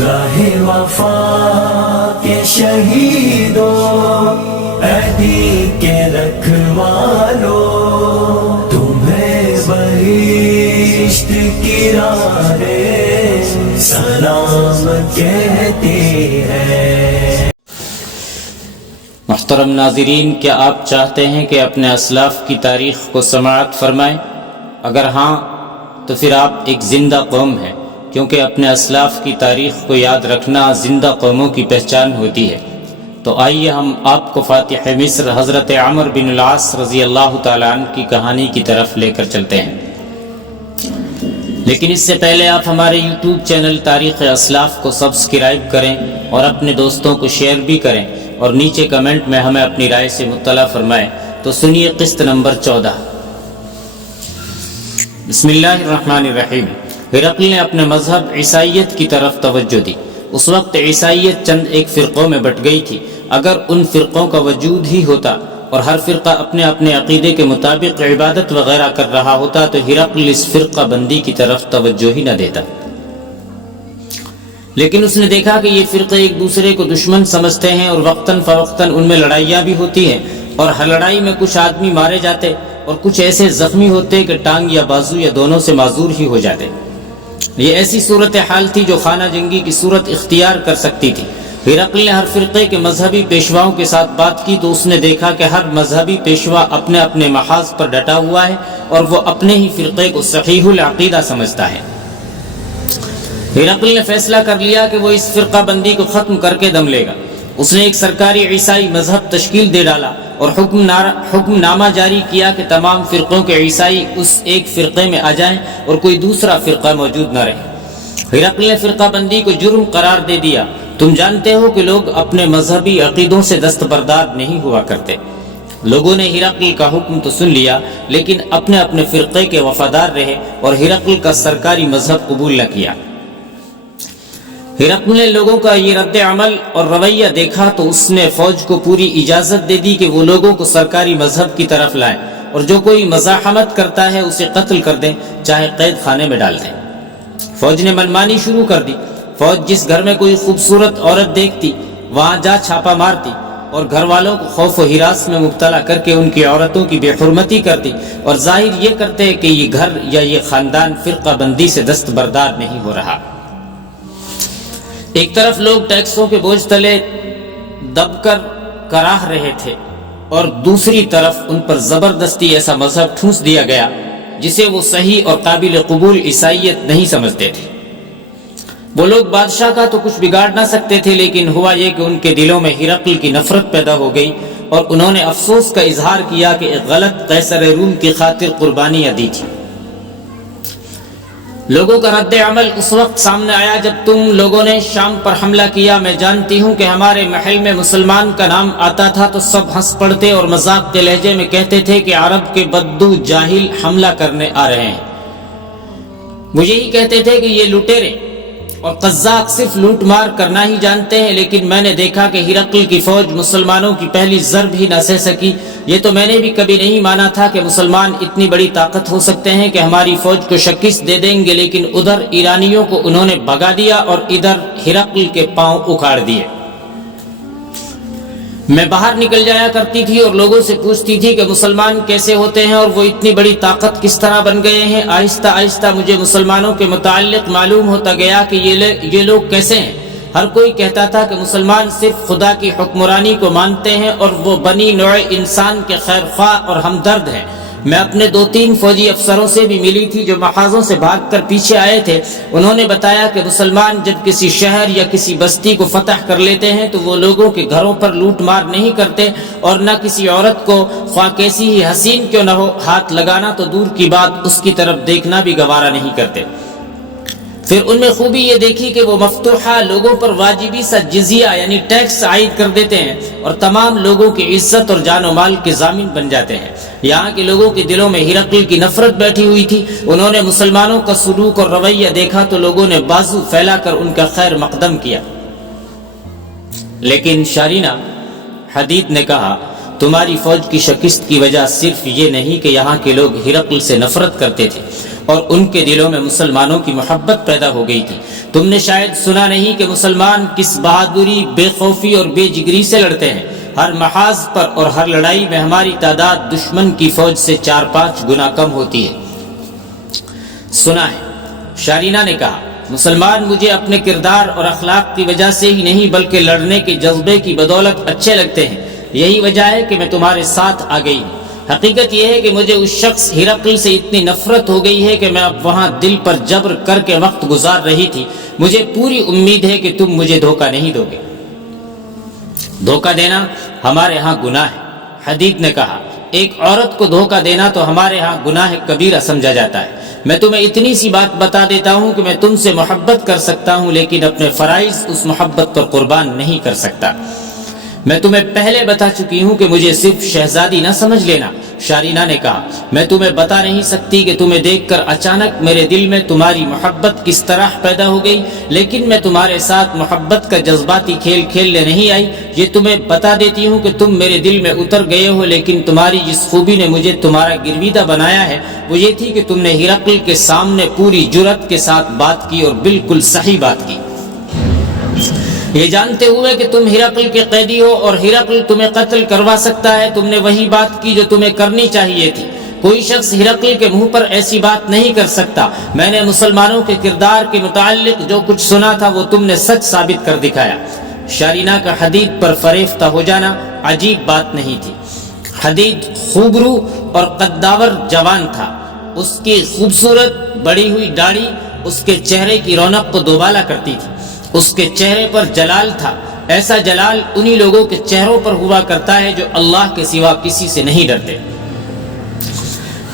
راہ وفا کے شہیدوں، عہدی کے رکھوالوں، تمہیں بہشت کی راہیں سلام کہتی ہے۔ محترم ناظرین، کیا آپ چاہتے ہیں کہ اپنے اسلاف کی تاریخ کو سماعت فرمائیں؟ اگر ہاں تو پھر آپ ایک زندہ قوم ہیں، کیونکہ اپنے اسلاف کی تاریخ کو یاد رکھنا زندہ قوموں کی پہچان ہوتی ہے۔ تو آئیے ہم آپ کو فاتح مصر حضرت عمر بن العاص رضی اللہ تعالیٰ عنہ کی کہانی کی طرف لے کر چلتے ہیں۔ لیکن اس سے پہلے آپ ہمارے یوٹیوب چینل تاریخ اسلاف کو سبسکرائب کریں اور اپنے دوستوں کو شیئر بھی کریں، اور نیچے کمنٹ میں ہمیں اپنی رائے سے مطلع فرمائیں۔ تو سنیے قسط نمبر 14۔ بسم اللہ الرحمن الرحیم۔ ہرقل نے اپنے مذہب عیسائیت کی طرف توجہ دی۔ اس وقت عیسائیت چند ایک فرقوں میں بٹ گئی تھی۔ اگر ان فرقوں کا وجود ہی ہوتا اور ہر فرقہ اپنے اپنے عقیدے کے مطابق عبادت وغیرہ کر رہا ہوتا تو ہرقل اس فرقہ بندی کی طرف توجہ ہی نہ دیتا۔ لیکن اس نے دیکھا کہ یہ فرقے ایک دوسرے کو دشمن سمجھتے ہیں اور وقتاً فوقتاً ان میں لڑائیاں بھی ہوتی ہیں، اور ہر لڑائی میں کچھ آدمی مارے جاتے اور کچھ ایسے زخمی ہوتے کہ ٹانگ یا بازو یا دونوں سے معذور ہی ہو جاتے۔ یہ ایسی صورتحال تھی جو خانہ جنگی کی صورت اختیار کر سکتی تھی۔ ہرقل نے ہر فرقے کے مذہبی پیشواؤں کے ساتھ بات کی تو اس نے دیکھا کہ ہر مذہبی پیشوا اپنے اپنے محاذ پر ڈٹا ہوا ہے اور وہ اپنے ہی فرقے کو صحیح العقیدہ سمجھتا ہے۔ ہرقل نے فیصلہ کر لیا کہ وہ اس فرقہ بندی کو ختم کر کے دم لے گا۔ اس نے ایک سرکاری عیسائی مذہب تشکیل دے ڈالا اور حکم نامہ جاری کیا کہ تمام فرقوں کے عیسائی اس ایک فرقے میں آ جائیں اور کوئی دوسرا فرقہ موجود نہ رہے۔ ہرقل نے فرقہ بندی کو جرم قرار دے دیا۔ تم جانتے ہو کہ لوگ اپنے مذہبی عقیدوں سے دستبردار نہیں ہوا کرتے۔ لوگوں نے ہرقل کا حکم تو سن لیا، لیکن اپنے اپنے فرقے کے وفادار رہے اور ہرقل کا سرکاری مذہب قبول نہ کیا۔ ہرقل نے لوگوں کا یہ رد عمل اور رویہ دیکھا تو اس نے فوج کو پوری اجازت دے دی کہ وہ لوگوں کو سرکاری مذہب کی طرف لائیں، اور جو کوئی مزاحمت کرتا ہے اسے قتل کر دیں، چاہے قید خانے میں ڈال دیں۔ فوج نے منمانی شروع کر دی۔ فوج جس گھر میں کوئی خوبصورت عورت دیکھتی وہاں جا چھاپا مارتی اور گھر والوں کو خوف و ہراس میں مبتلا کر کے ان کی عورتوں کی بے حرمتی کرتی، اور ظاہر یہ کرتے کہ یہ گھر یا یہ خاندان فرقہ بندی سے دستبردار نہیں ہو رہا۔ ایک طرف لوگ ٹیکسوں کے بوجھ تلے دب کر کراہ رہے تھے، اور دوسری طرف ان پر زبردستی ایسا مذہب ٹھونس دیا گیا جسے وہ صحیح اور قابل قبول عیسائیت نہیں سمجھتے تھے۔ وہ لوگ بادشاہ کا تو کچھ بگاڑ نہ سکتے تھے، لیکن ہوا یہ کہ ان کے دلوں میں ہرقل کی نفرت پیدا ہو گئی، اور انہوں نے افسوس کا اظہار کیا کہ ایک غلط قیصر روم کی خاطر قربانیاں دی تھی۔ لوگوں کا رد عمل اس وقت سامنے آیا جب تم لوگوں نے شام پر حملہ کیا۔ میں جانتی ہوں کہ ہمارے محل میں مسلمان کا نام آتا تھا تو سب ہنس پڑتے اور مذاق کے لہجے میں کہتے تھے کہ عرب کے بدو جاہل حملہ کرنے آ رہے ہیں۔ وہ یہی کہتے تھے کہ یہ لٹیرے اور قذاق صرف لوٹ مار کرنا ہی جانتے ہیں، لیکن میں نے دیکھا کہ ہرقل کی فوج مسلمانوں کی پہلی ضرب ہی نہ سہ سکی۔ یہ تو میں نے بھی کبھی نہیں مانا تھا کہ مسلمان اتنی بڑی طاقت ہو سکتے ہیں کہ ہماری فوج کو شکست دے دیں گے، لیکن ادھر ایرانیوں کو انہوں نے بھگا دیا اور ادھر ہرقل کے پاؤں اکھاڑ دیے۔ میں باہر نکل جایا کرتی تھی اور لوگوں سے پوچھتی تھی کہ مسلمان کیسے ہوتے ہیں اور وہ اتنی بڑی طاقت کس طرح بن گئے ہیں۔ آہستہ آہستہ مجھے مسلمانوں کے متعلق معلوم ہوتا گیا کہ یہ لوگ کیسے ہیں۔ ہر کوئی کہتا تھا کہ مسلمان صرف خدا کی حکمرانی کو مانتے ہیں اور وہ بنی نوع انسان کے خیر خواہ اور ہمدرد ہیں۔ میں اپنے 2-3 فوجی افسروں سے بھی ملی تھی جو محاذوں سے بھاگ کر پیچھے آئے تھے۔ انہوں نے بتایا کہ مسلمان جب کسی شہر یا کسی بستی کو فتح کر لیتے ہیں تو وہ لوگوں کے گھروں پر لوٹ مار نہیں کرتے، اور نہ کسی عورت کو خواہ کیسی ہی حسین کیوں نہ ہو ہاتھ لگانا تو دور کی بات اس کی طرف دیکھنا بھی گوارا نہیں کرتے۔ پھر ان میں خوبی یہ دیکھی کہ وہ مفتوحہ لوگوں پر واجبی سا جزیہ یعنی ٹیکس عائد کر دیتے ہیں اور تمام لوگوں کی عزت اور جان و مال کے ضامن بن جاتے ہیں۔ یہاں کے لوگوں کے دلوں میں ہرقل کی نفرت بیٹھی ہوئی تھی۔ انہوں نے مسلمانوں کا سلوک اور رویہ دیکھا تو لوگوں نے بازو پھیلا کر ان کا خیر مقدم کیا۔ لیکن شارینہ، حدید نے کہا، تمہاری فوج کی شکست کی وجہ صرف یہ نہیں کہ یہاں کے لوگ ہرقل سے نفرت کرتے تھے، اور ان کے دلوں میں مسلمانوں کی محبت پیدا ہو گئی تھی۔ تم نے شاید سنا نہیں کہ مسلمان کس بہادری، بے خوفی اور بے جگری سے لڑتے ہیں۔ ہر محاذ پر اور ہر لڑائی میں ہماری تعداد دشمن کی فوج سے 4-5 گنا کم ہوتی ہے۔ سنا ہے، شارینہ نے کہا، مسلمان مجھے اپنے کردار اور اخلاق کی وجہ سے ہی نہیں بلکہ لڑنے کے جذبے کی بدولت اچھے لگتے ہیں۔ یہی وجہ ہے کہ میں تمہارے ساتھ آ گئی ہوں۔ حقیقت یہ ہے کہ مجھے اس شخص ہرقل سے اتنی نفرت ہو گئی ہے کہ میں اب وہاں دل پر جبر کر کے وقت گزار رہی تھی۔ مجھے پوری امید ہے کہ تم مجھے دھوکہ نہیں دو گے۔ دھوکہ دینا ہمارے ہاں گناہ ہے، حدید نے کہا۔ ایک عورت کو دھوکہ دینا تو ہمارے ہاں گناہ کبیرہ سمجھا جاتا ہے۔ میں تمہیں اتنی سی بات بتا دیتا ہوں کہ میں تم سے محبت کر سکتا ہوں لیکن اپنے فرائض اس محبت پر قربان نہیں کر سکتا۔ میں تمہیں پہلے بتا چکی ہوں کہ مجھے صرف شہزادی نہ سمجھ لینا، شارینہ نے کہا۔ میں تمہیں بتا نہیں سکتی کہ تمہیں دیکھ کر اچانک میرے دل میں تمہاری محبت کس طرح پیدا ہو گئی، لیکن میں تمہارے ساتھ محبت کا جذباتی کھیل کھیلنے نہیں آئی۔ یہ تمہیں بتا دیتی ہوں کہ تم میرے دل میں اتر گئے ہو، لیکن تمہاری جس خوبی نے مجھے تمہارا گرویدہ بنایا ہے وہ یہ تھی کہ تم نے ہرقل کے سامنے پوری جرأت کے ساتھ بات کی اور بالکل صحیح بات کی، یہ جانتے ہوئے کہ تم ہرقل کے قیدی ہو اور ہرقل تمہیں قتل کروا سکتا ہے۔ تم نے وہی بات کی جو تمہیں کرنی چاہیے تھی۔ کوئی شخص ہرقل کے منہ پر ایسی بات نہیں کر سکتا۔ میں نے مسلمانوں کے کردار کے متعلق جو کچھ سنا تھا وہ تم نے سچ ثابت کر دکھایا۔ شارینہ کا حدید پر فریفتہ ہو جانا عجیب بات نہیں تھی۔ حدید خوبرو اور قداور جوان تھا۔ اس کی خوبصورت بڑی ہوئی داڑھی اس کے چہرے کی رونق کو دوبالا کرتی تھی۔ اس کے چہرے پر جلال تھا، ایسا جلال انہی لوگوں کے چہروں پر ہوا کرتا ہے جو اللہ کے سوا کسی سے نہیں ڈرتے۔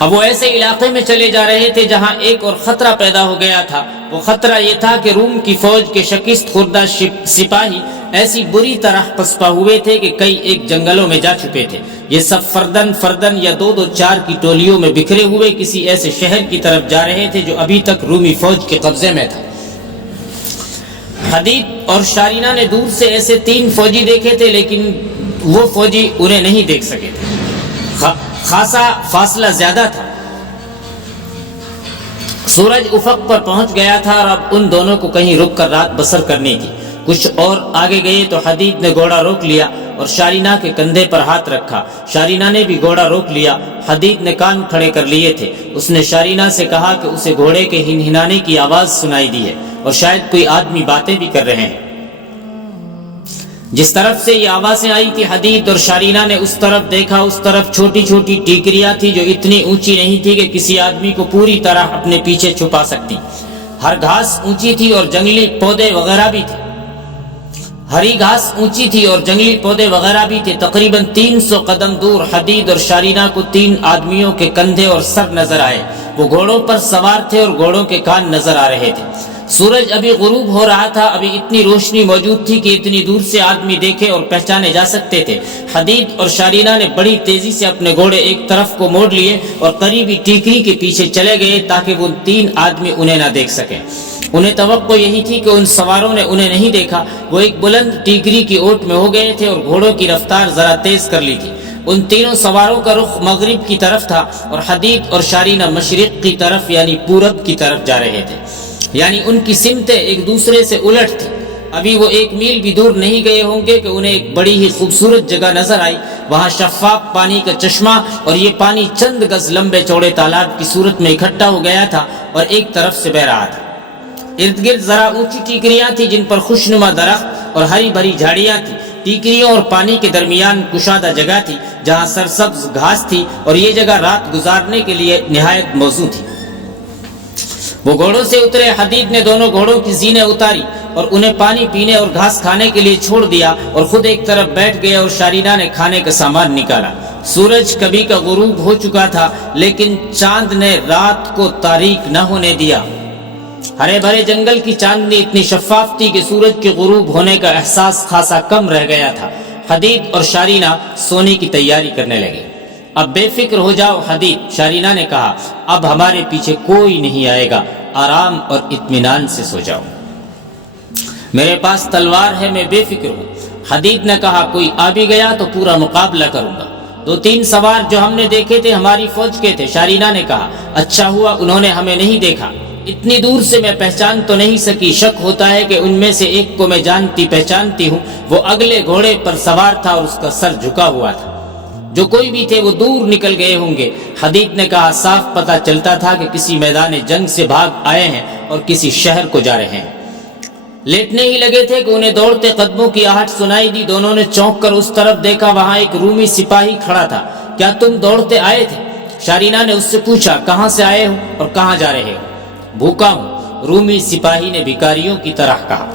اب وہ ایسے علاقے میں چلے جا رہے تھے جہاں ایک اور خطرہ پیدا ہو گیا تھا۔ وہ خطرہ یہ تھا کہ روم کی فوج کے شکست خوردہ سپاہی ایسی بری طرح پسپا ہوئے تھے کہ کئی ایک جنگلوں میں جا چکے تھے۔ یہ سب فردن یا 2-4 کی ٹولیوں میں بکھرے ہوئے کسی ایسے شہر کی طرف جا رہے تھے جو ابھی تک رومی فوج کے قبضے میں تھا۔ حدید اور شارینہ نے دور سے ایسے 3 فوجی دیکھے تھے، لیکن وہ فوجی انہیں نہیں دیکھ سکے تھے۔ خاصا فاصلہ زیادہ تھا۔ سورج افق پر پہنچ گیا تھا اور اب ان دونوں کو کہیں رک کر رات بسر کرنی تھی۔ کچھ اور آگے گئے تو حدید نے گھوڑا روک لیا اور شارینہ کے کندھے پر ہاتھ رکھا۔ شارینہ نے بھی گھوڑا روک لیا۔ حدید نے کان کھڑے کر لیے تھے۔ اس نے شارینہ سے کہا کہ اسے گھوڑے کے ہنہنانے کی آواز سنائی دی ہے اور شاید کوئی آدمی باتیں بھی کر رہے ہیں۔ جس طرف سے یہ آوازیں آئی تھی حدید اور شارینہ نے اس طرف دیکھا۔ اس طرف چھوٹی چھوٹی ٹیکریاں تھی جو اتنی اونچی نہیں تھی کہ کسی آدمی کو پوری طرح اپنے پیچھے چھپا سکتی۔ ہر گھاس اونچی تھی اور جنگلی پودے وغیرہ بھی تھے۔ ہری گھاس اونچی تھی اور جنگلی پودے وغیرہ بھی تھے۔ تقریباً 300 قدم دور حدید اور شارینہ کو 3 آدمیوں کے کندھے اور سر نظر آئے۔ وہ گھوڑوں پر سوار تھے اور گھوڑوں کے کان نظر آ رہے تھے۔ سورج ابھی غروب ہو رہا تھا۔ ابھی اتنی روشنی موجود تھی کہ اتنی دور سے آدمی دیکھے اور پہچانے جا سکتے تھے۔ حدید اور شارینہ نے بڑی تیزی سے اپنے گھوڑے ایک طرف کو موڑ لیے اور قریبی ٹیکری کے پیچھے چلے گئے تاکہ وہ 3 آدمی انہیں نہ دیکھ سکیں۔ انہیں توقع یہی تھی کہ ان سواروں نے انہیں نہیں دیکھا۔ وہ ایک بلند ٹیکری کی اوٹ میں ہو گئے تھے اور گھوڑوں کی رفتار ذرا تیز کر لی تھی۔ ان تینوں سواروں کا رخ مغرب کی طرف تھا اور حدید اور شارینہ مشرق کی طرف یعنی پورب کی طرف جا رہے تھے، یعنی ان کی سمتیں ایک دوسرے سے الٹ تھیں۔ ابھی وہ 1 میل بھی دور نہیں گئے ہوں گے کہ انہیں ایک بڑی ہی خوبصورت جگہ نظر آئی۔ وہاں شفاف پانی کا چشمہ اور یہ پانی چند گز لمبے چوڑے تالاب کی صورت میں اکٹھا ہو گیا تھا اور ایک طرف سے بہ رہا تھا۔ ارد گرد ذرا اونچی ٹیکریاں تھیں جن پر خوشنما درخت اور ہری بھری جھاڑیاں تھیں۔ ٹیکریوں اور پانی کے درمیان کشادہ جگہ تھی جہاں سرسبز گھاس تھی اور یہ جگہ رات گزارنے کے لیے نہایت موزوں تھی۔ وہ گھوڑوں سے اترے۔ حدید نے دونوں گھوڑوں کی زینیں اتاری اور انہیں پانی پینے اور گھاس کھانے کے لیے چھوڑ دیا اور خود ایک طرف بیٹھ گئے اور شارینہ نے کھانے کا سامان نکالا۔ سورج کبھی کا غروب ہو چکا تھا لیکن چاند نے رات کو تاریک نہ ہونے دیا۔ ہرے بھرے جنگل کی چاندنی اتنی شفاف تھی کہ سورج کے غروب ہونے کا احساس خاصا کم رہ گیا تھا۔ حدید اور شارینہ سونے کی تیاری کرنے لگے۔ اب بے فکر ہو جاؤ حدید، شارینہ نے کہا، اب ہمارے پیچھے کوئی نہیں آئے گا، آرام اور اطمینان سے سو جاؤ۔ میرے پاس تلوار ہے، میں بے فکر ہوں۔ حدید نے کہا، کوئی آ بھی گیا تو پورا مقابلہ کروں گا۔ 2-3 سوار جو ہم نے دیکھے تھے ہماری فوج کے تھے۔ شارینہ نے کہا اچھا ہوا انہوں نے ہمیں نہیں دیکھا، اتنی دور سے میں پہچان تو نہیں سکی، شک ہوتا ہے کہ ان میں سے ایک کو میں جانتی پہچانتی ہوں، وہ اگلے گھوڑے پر سوار تھا اور اس کا سر جھکا ہوا تھا، جو کوئی بھی تھے وہ دور نکل گئے ہوں گے۔ حدید نے کہا صاف پتہ چلتا تھا کہ کسی میدان جنگ سے بھاگ آئے ہیں اور کسی شہر کو جا رہے ہیں۔ لیٹنے ہی لگے تھے کہ انہیں دوڑتے قدموں کی آہٹ سنائی دی، دونوں نے چونک کر اس طرف دیکھا، وہاں ایک رومی سپاہی کھڑا تھا۔ کیا تم دوڑتے آئے تھے؟ شارینہ نے اس سے پوچھا کہاں سے آئے ہو اور کہاں جا رہے ہو؟ بھوکا ہوں، رومی سپاہی نے بھکاریوں کی طرح کہا۔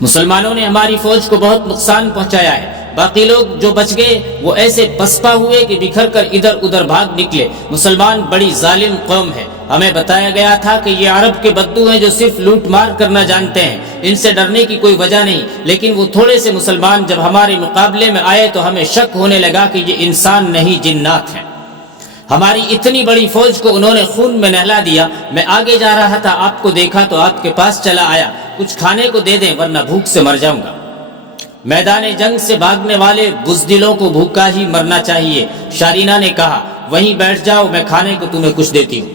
مسلمانوں نے ہماری فوج کو بہت نقصان پہنچایا ہے، باقی لوگ جو بچ گئے وہ ایسے پسپا ہوئے کہ بکھر کر ادھر ادھر بھاگ نکلے۔ مسلمان بڑی ظالم قوم ہے، ہمیں بتایا گیا تھا کہ یہ عرب کے بدو ہیں جو صرف لوٹ مار کرنا جانتے ہیں، ان سے ڈرنے کی کوئی وجہ نہیں، لیکن وہ تھوڑے سے مسلمان جب ہمارے مقابلے میں آئے تو ہمیں شک ہونے لگا کہ یہ انسان نہیں جنات ہیں۔ ہماری اتنی بڑی فوج کو انہوں نے خون میں نہلا دیا۔ میں آگے جا رہا تھا، آپ کو دیکھا تو آپ کے پاس چلا آیا، کچھ کھانے کو دے دیں ورنہ بھوک سے مر جاؤں گا۔ میدان جنگ سے بھاگنے والے بزدلوں کو بھوکا ہی مرنا چاہیے۔ شارینہ نے کہا وہیں بیٹھ جاؤ، میں کھانے کو تمہیں کچھ دیتی ہوں۔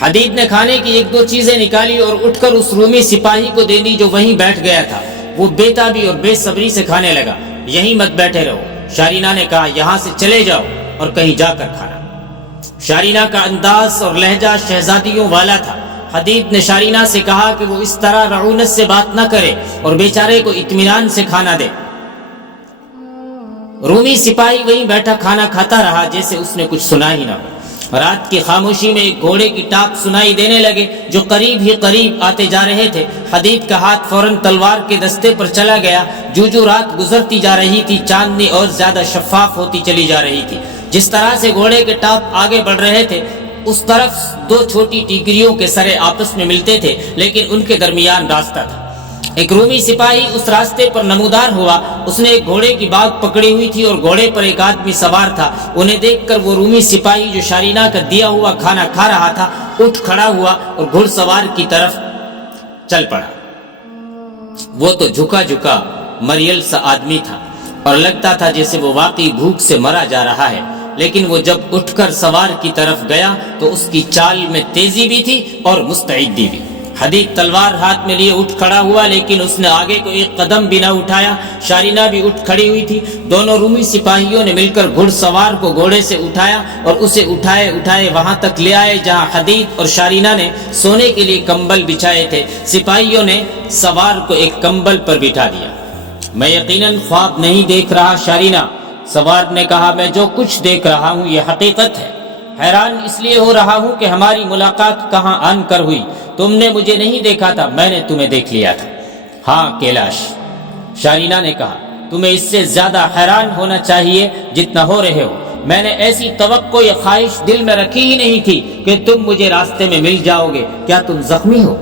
حدید نے کھانے کی 1-2 چیزیں نکالی اور اٹھ کر اس رومی سپاہی کو دے دی جو وہیں بیٹھ گیا تھا۔ وہ بے تابی اور بے صبری سے کھانے لگا۔ یہیں مت بیٹھے رہو، شارینہ نے کہا، یہاں سے چلے جاؤ اور کہیں جا کر کھانا۔ شارینہ کا انداز اور لہجہ شہزادیوں والا تھا۔ حدید نے شارینہ سے کہا کہ وہ اس طرح رعونت سے بات نہ کرے اور بیچارے کو اطمینان سے کھانا دے۔ رومی سپاہی وہیں بیٹھا کھانا کھاتا رہا جیسے اس نے کچھ سنا ہی نہ ہو۔ رات کی خاموشی میں ایک گھوڑے کی ٹاپ سنائی دینے لگے جو قریب ہی قریب آتے جا رہے تھے۔ حدید کا ہاتھ فوراً تلوار کے دستے پر چلا گیا۔ جو رات گزرتی جا رہی تھی چاندنی اور زیادہ شفاف ہوتی چلی جا رہی تھی۔ جس طرح سے گھوڑے کے ٹاپ آگے بڑھ رہے تھے اس طرف 2 چھوٹی ٹیکریوں کے سرے آپس میں ملتے تھے، لیکن ان کے درمیان راستہ تھا۔ ایک رومی سپاہی اس راستے پر نمودار ہوا، اس نے ایک گھوڑے کی باگ پکڑی ہوئی تھی اور گھوڑے پر ایک آدمی سوار تھا۔ انہیں دیکھ کر وہ رومی سپاہی جو شارینہ کا دیا ہوا کھانا کھا رہا تھا اٹھ کھڑا ہوا اور گھڑ سوار کی طرف چل پڑا۔ وہ تو جھکا جھکا مریل سا آدمی تھا اور لگتا تھا جیسے وہ واقعی بھوک سے مرا جا رہا ہے، لیکن وہ جب اٹھ کر سوار کی طرف گیا تو اس کی چال میں تیزی بھی تھی اور مستعدی بھی۔ حدید تلوار ہاتھ میں لیے اٹھ کھڑا ہوا، لیکن اس نے آگے کو ایک قدم بھی نہ اٹھایا۔ شارینہ بھی اٹھ کھڑی ہوئی تھی۔ دونوں رومی سپاہیوں نے مل کر گھڑ سوار کو گھوڑے سے اٹھایا اور اسے اٹھائے وہاں تک لے آئے جہاں حدید اور شارینہ نے سونے کے لیے کمبل بچھائے تھے۔ سپاہیوں نے سوار کو ایک کمبل پر بٹھا دیا۔ میں یقیناً خواب نہیں دیکھ رہا شارینہ، سوار نے کہا، میں جو کچھ دیکھ رہا ہوں یہ حقیقت ہے۔ حیران اس لیے ہو رہا ہوں کہ ہماری ملاقات کہاں آن کر ہوئی۔ تم نے مجھے نہیں دیکھا تھا، میں نے تمہیں دیکھ لیا تھا۔ ہاں کیلاش، شارینہ نے کہا، تمہیں اس سے زیادہ حیران ہونا چاہیے جتنا ہو رہے ہو۔ میں نے ایسی توقع یا خواہش دل میں رکھی ہی نہیں تھی کہ تم مجھے راستے میں مل جاؤ گے۔ کیا تم زخمی ہو؟